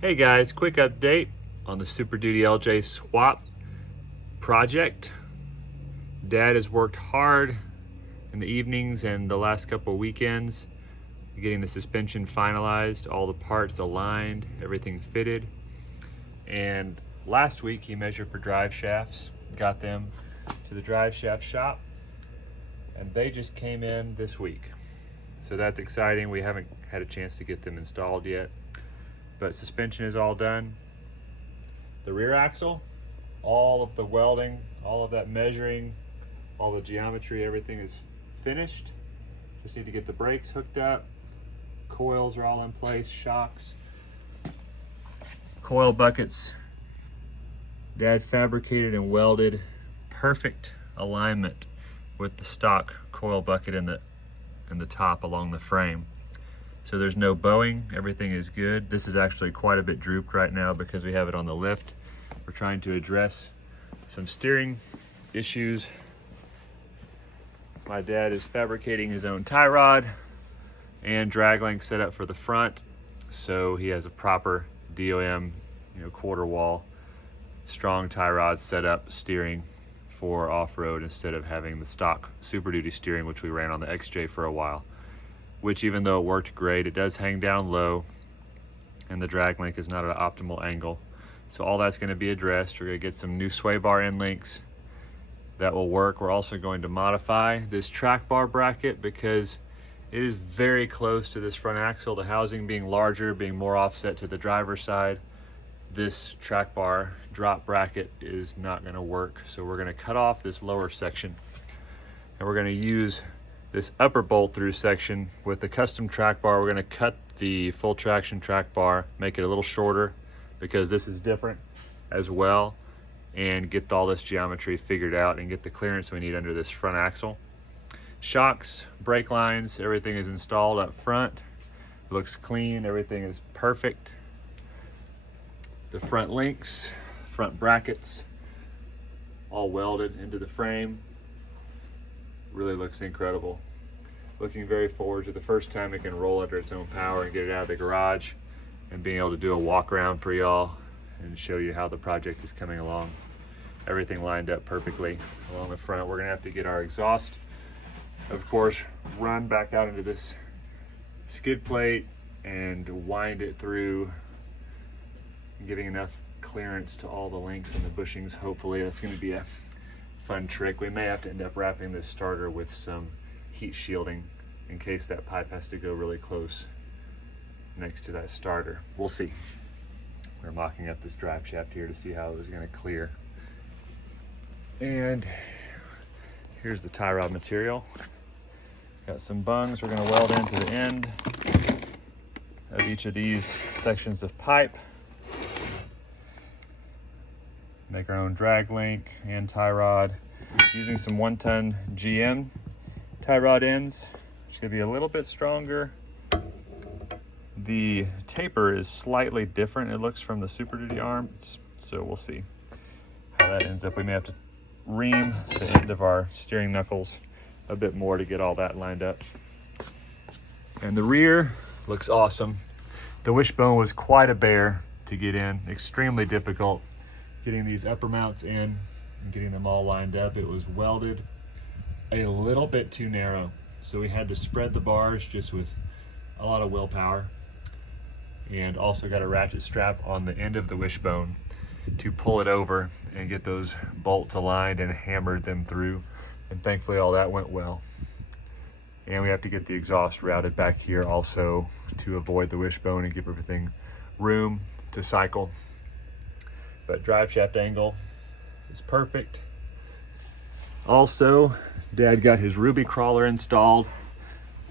Hey guys, quick update on the Super Duty LJ swap project. Dad has worked hard in the evenings and the last couple of weekends getting the suspension finalized, all the parts aligned, everything fitted. And last week he measured for drive shafts, got them to the drive shaft shop, and they just came in this week. So that's exciting. We haven't had a chance to get them installed yet. But suspension is all done. The rear axle, all of the welding, all of that measuring, all the geometry, everything is finished. Just need to get the brakes hooked up. Coils are all in place, shocks. Coil buckets, Dad fabricated and welded perfect alignment with the stock coil bucket in the top along the frame. So there's no bowing, everything is good. This is actually quite a bit drooped right now because we have it on the lift. We're trying to address some steering issues. My dad is fabricating his own tie rod and drag link set up for the front. So he has a proper DOM, quarter wall, strong tie rod set up steering for off-road instead of having the stock Super Duty steering, which we ran on the XJ for a while. Which, even though it worked great, it does hang down low and the drag link is not at an optimal angle. So all that's going to be addressed. We're going to get some new sway bar end links that will work. We're also going to modify this track bar bracket because it is very close to this front axle. The housing being larger, being more offset to the driver's side, this track bar drop bracket is not going to work. So we're going to cut off this lower section and we're going to use this upper bolt through section with the custom track bar. We're going to cut the full traction track bar, make it a little shorter because this is different as well, and get all this geometry figured out and get the clearance we need under this front axle. Shocks, brake lines, everything is installed up front. It looks clean, everything is perfect. The front links, front brackets, all welded into the frame. Really looks incredible. Looking very forward to the first time it can roll under its own power and get it out of the garage and being able to do a walk around for y'all and show you how the project is coming along. Everything lined up perfectly along the front. We're gonna have to get our exhaust, of course, run back out into this skid plate and wind it through, giving enough clearance to all the links and the bushings. Hopefully that's gonna be a fun trick. We may have to end up wrapping this starter with some heat shielding in case that pipe has to go really close next to that starter. We'll see. We're mocking up this drive shaft here to see how it was going to clear. And here's the tie rod material. Got some bungs we're going to weld into the end of each of these sections of pipe. Make our own drag link and tie rod using some 1-ton GM tie rod ends, which could be a little bit stronger. The taper is slightly different, it looks, from the Super Duty arms, so we'll see how that ends up. We may have to ream the end of our steering knuckles a bit more to get all that lined up. And the rear looks awesome. The wishbone was quite a bear to get in, extremely difficult getting these upper mounts in and getting them all lined up. It was welded a little bit too narrow, so we had to spread the bars just with a lot of willpower, and also got a ratchet strap on the end of the wishbone to pull it over and get those bolts aligned and hammered them through, and thankfully all that went well. And we have to get the exhaust routed back here also to avoid the wishbone and give everything room to cycle. But drive shaft angle is perfect. Also, Dad got his Rubicrawler installed,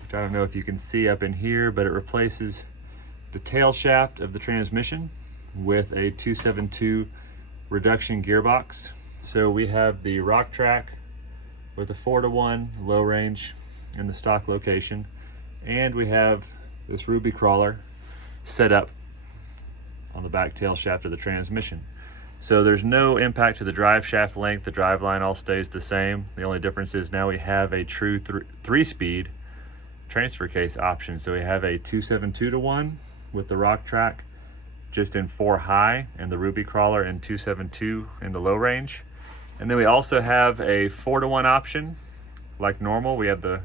which I don't know if you can see up in here, but it replaces the tail shaft of the transmission with a 272 reduction gearbox. So we have the rock track with a 4-to-1 low range in the stock location, and we have this Rubicrawler set up on the back tail shaft of the transmission. So there's no impact to the drive shaft length. The drive line all stays the same. The only difference is now we have a true 3-speed transfer case option. So we have a 272-to-1 with the rock track just in 4 high and the Rubicrawler in 272 in the low range. And then we also have a 4-to-1 option. Like normal, we have the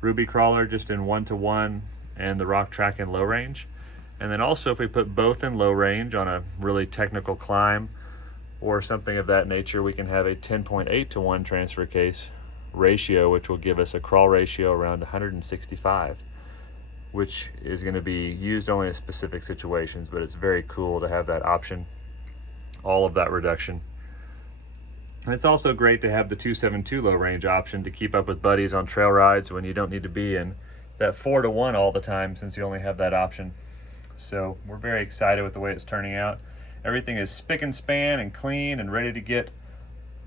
Rubicrawler just in 1-to-1 and the Rock Track in low range. And then also if we put both in low range on a really technical climb or something of that nature, we can have a 10.8-to-1 transfer case ratio, which will give us a crawl ratio around 165, which is going to be used only in specific situations, but it's very cool to have that option, all of that reduction. And it's also great to have the 272 low range option to keep up with buddies on trail rides when you don't need to be in that 4-to-1 all the time, since you only have that option. So we're very excited with the way it's turning out. Everything is spick and span and clean and ready to get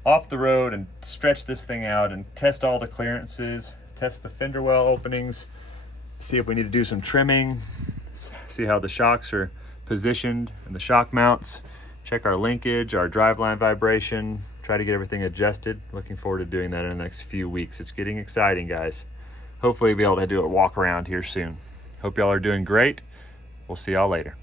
off the road and stretch this thing out and test all the clearances, test the fender well openings, see if we need to do some trimming, see how the shocks are positioned and the shock mounts, check our linkage, our driveline vibration, try to get everything adjusted. Looking forward to doing that in the next few weeks. It's getting exciting, guys. Hopefully we'll be able to do a walk around here soon. Hope y'all are doing great. We'll see y'all later.